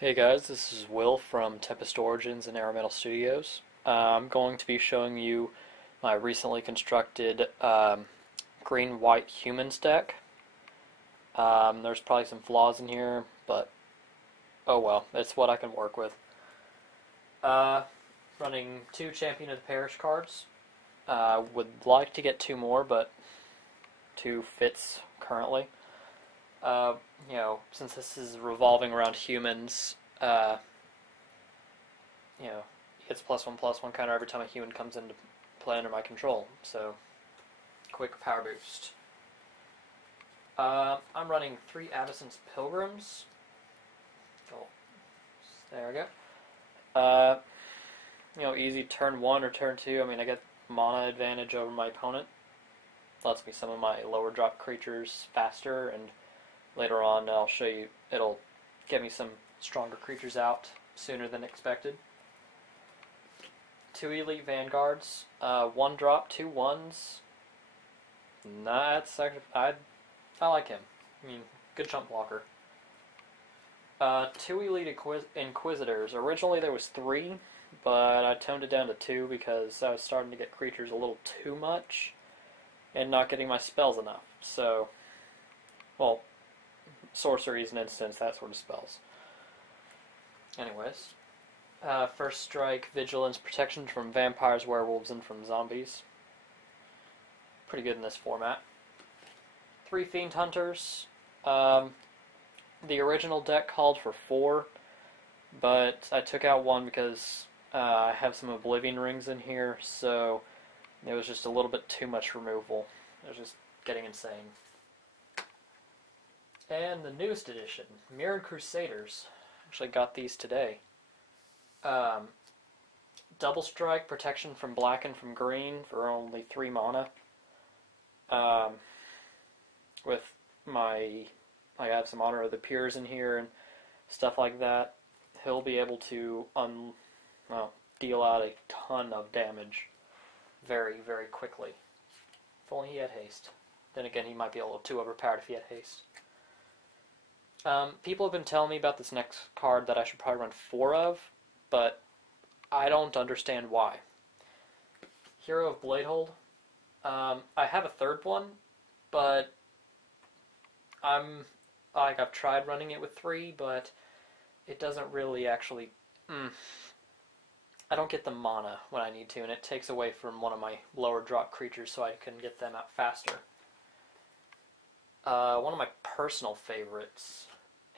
Hey guys, this is Will from Tempest Origins and Aerometal Studios. I'm going to be showing you my recently constructed green-white humans deck. There's probably some flaws in here, but oh well, it's what I can work with. Running 2 Champion of the Parish cards. Would like to get 2 more, but 2 fits currently. Since this is revolving around humans, it gets +1/+1 counter every time a human comes into play under my control. So, quick power boost. I'm running 3 Avacyn's Pilgrims. Oh, there we go. Easy turn 1 or turn 2. I mean, I get mana advantage over my opponent. Lets me summon my lower drop creatures faster, and later on I'll show you, it'll get me some stronger creatures out sooner than expected. 2 Elite Vanguards, 1 drop, 2 1s. That's actually, I like him. I mean, good chump blocker. 2 Elite Inquisitors. Originally there was 3, but I toned it down to 2 because I was starting to get creatures a little too much and not getting my spells enough. So, well, sorceries and instants, that sort of spells. Anyways, first strike, vigilance, protection from vampires, werewolves, and from zombies. Pretty good in this format. 3 Fiend Hunters. The original deck called for 4, but I took out 1 because I have some Oblivion Rings in here, so it was just a little bit too much removal. It was just getting insane. And the newest edition, Mirran Crusaders. Actually got these today. Double strike, protection from black and from green for only 3 mana. With I have some Honor of the Peers in here and stuff like that. He'll be able to deal out a ton of damage very, very quickly. If only he had haste. Then again, he might be a little too overpowered if he had haste. People have been telling me about this next card that I should probably run 4 of, but I don't understand why. Hero of Bladehold. I have a 3rd one, but I've tried running it with 3, but it doesn't really actually. I don't get the mana when I need to, and it takes away from one of my lower drop creatures, so I can get them out faster. One of my personal favorites,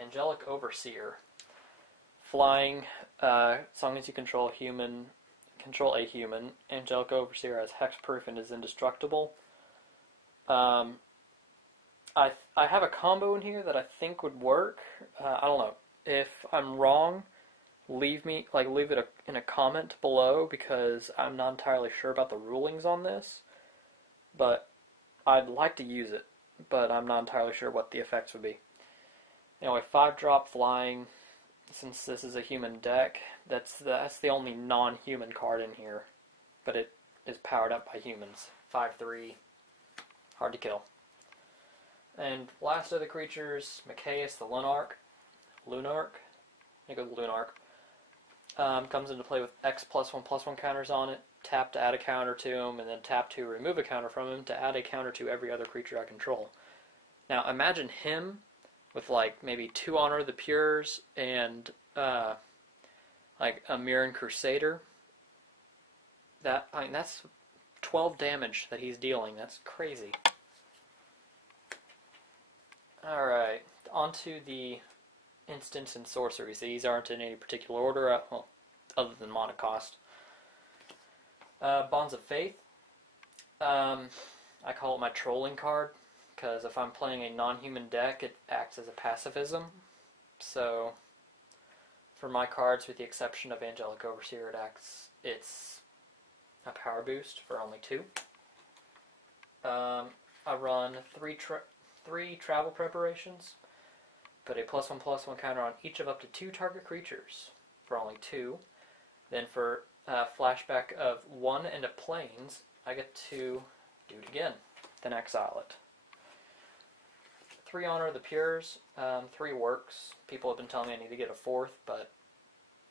Angelic Overseer. Flying, as long as you control a human, Angelic Overseer has hexproof and is indestructible. I have a combo in here that I think would work. I don't know. If I'm wrong, leave it in a comment below, because I'm not entirely sure about the rulings on this. But I'd like to use it, but I'm not entirely sure what the effects would be. Anyway, 5-drop flying. Since this is a human deck, that's the only non-human card in here, but it is powered up by humans. 5/3, hard to kill. And last of the creatures, Mikaeus the Lunarch. I go Lunarch. Comes into play with X +1/+1 counters on it. Tap to add a counter to him, and then tap to remove a counter from him to add a counter to every other creature I control. Now imagine him with maybe 2 Honor of the Pures and a Mirran Crusader. That's 12 damage that he's dealing. That's crazy. Alright, on to the instants and sorceries. These aren't in any particular order, other than mana cost. Bonds of Faith. I call it my trolling card, because if I'm playing a non-human deck, it acts as a pacifism. So, for my cards, with the exception of Angelic Overseer, it's a power boost for only 2. I run 3 travel preparations, put a +1/+1 counter on each of up to 2 target creatures for only 2. Then for flashback of 1 and a plains, I get to do it again, then exile it. 3 Honor the Pures. 3 works. People have been telling me I need to get a 4th, but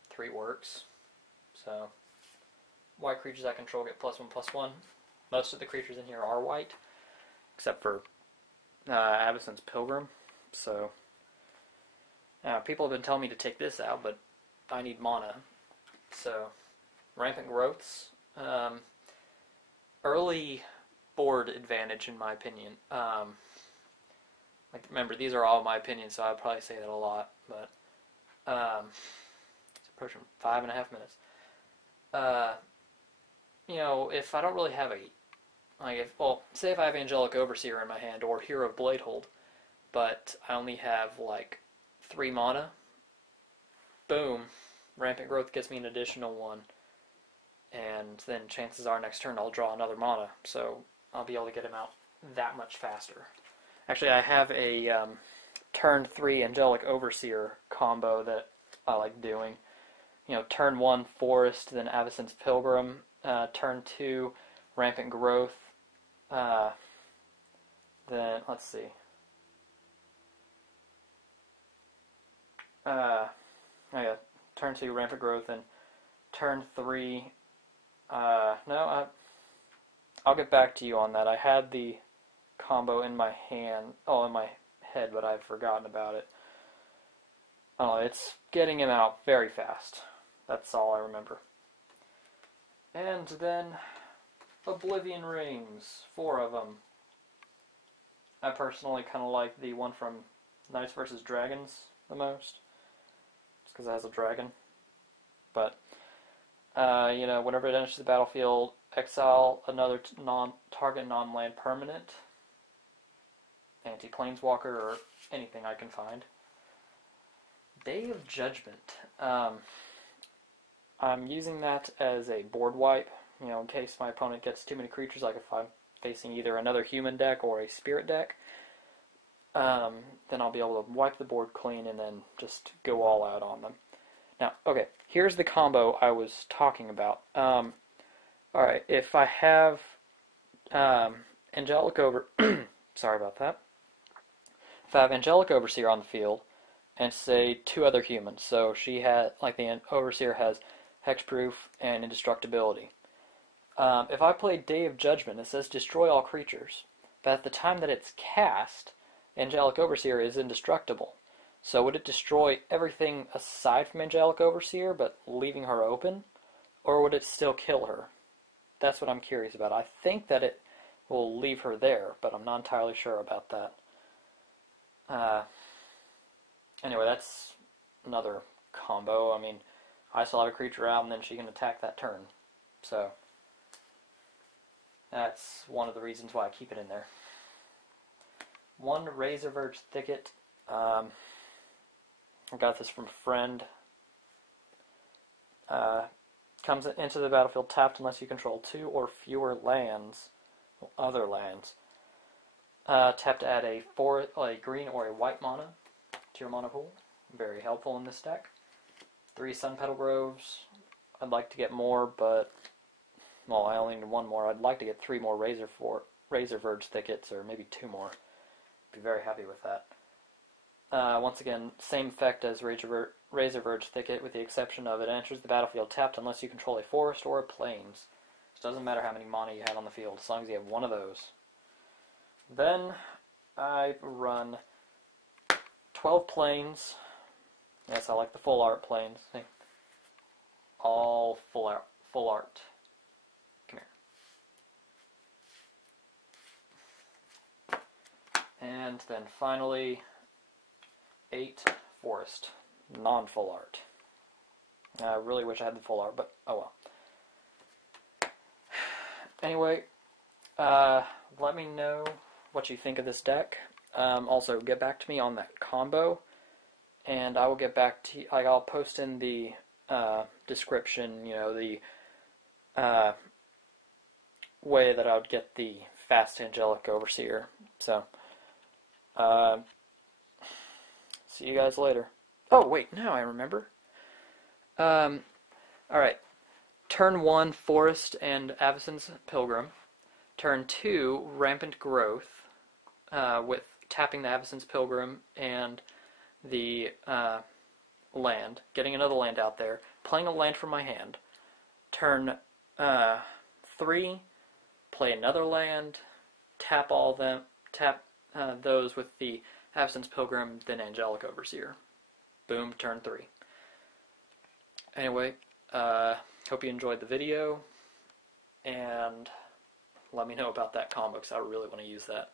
3 works. So, white creatures I control get +1/+1. Most of the creatures in here are white, except for Avacyn's Pilgrim. So, people have been telling me to take this out, but I need mana. So, Rampant Growths. Early board advantage, in my opinion. Like, remember, these are all my opinions, so I'd probably say that a lot. But it's approaching 5.5 minutes. You know, if I don't really have say if I have Angelic Overseer in my hand or Hero of Bladehold, but I only have like 3 mana, boom, Rampant Growth gets me an additional 1, and then chances are next turn I'll draw another mana, so I'll be able to get him out that much faster. Actually, I have a turn 3 Angelic Overseer combo that I like doing. You know, turn 1 Forest, then Avacyn's Pilgrim, turn 2 Rampant Growth, then, let's see. Turn 2 Rampant Growth, and turn 3, I'll get back to you on that. I had the combo in my head, but I've forgotten about it. Oh, it's getting him out very fast. That's all I remember. And then Oblivion Rings, 4 of them. I personally kind of like the one from Knights vs. Dragons the most, just because it has a dragon. But, whenever it enters the battlefield, exile another target non-land permanent, anti-planeswalker, or anything I can find. Day of Judgment. I'm using that as a board wipe, in case my opponent gets too many creatures, like if I'm facing either another human deck or a spirit deck. Then I'll be able to wipe the board clean and then just go all out on them. Now, okay, here's the combo I was talking about. Alright, if I have Angelic sorry about that. If I have Angelic Overseer on the field, and say 2 other humans, so she had, like the Overseer has Hexproof and Indestructibility. If I play Day of Judgment, it says destroy all creatures, but at the time that it's cast, Angelic Overseer is indestructible. So would it destroy everything aside from Angelic Overseer, but leaving her open? Or would it still kill her? That's what I'm curious about. I think that it will leave her there, but I'm not entirely sure about that. Anyway, that's another combo. I mean, I still have a creature out, and then she can attack that turn. So, that's one of the reasons why I keep it in there. 1 Razorverge Thicket. I got this from a friend. Comes into the battlefield tapped unless you control 2 or fewer lands, other lands. Tap to add a green or a white mana to your mana pool. Very helpful in this deck. 3 Sunpetal Groves. I'd like to get more, but I only need 1 more. I'd like to get 3 more Razorverge Thickets, or maybe 2 more. Be very happy with that. Once again, same effect as Razorverge Thicket, with the exception of it enters the battlefield tapped unless you control a forest or a plains. It doesn't matter how many mana you have on the field, as long as you have 1 of those. Then I run 12 plains. Yes, I like the full art plains. All full art. Come here. And then finally, 8 forest. Non-full art. I really wish I had the full art, but oh well. Anyway, let me know what you think of this deck. Also, get back to me on that combo, and I will get back to you. I'll post in the description, the way that I would get the fast Angelic Overseer. So, see you guys later. Oh, wait, now I remember. Alright. Turn 1, Forest and Avacyn's Pilgrim. Turn 2, Rampant Growth, with tapping the Avacyn's Pilgrim and the land, getting another land out there, playing a land from my hand. Turn 3, play another land, tap all them, tap those with the Avacyn's Pilgrim, then Angelic Overseer. Boom, turn 3. Anyway, hope you enjoyed the video, and let me know about that combo because I really want to use that.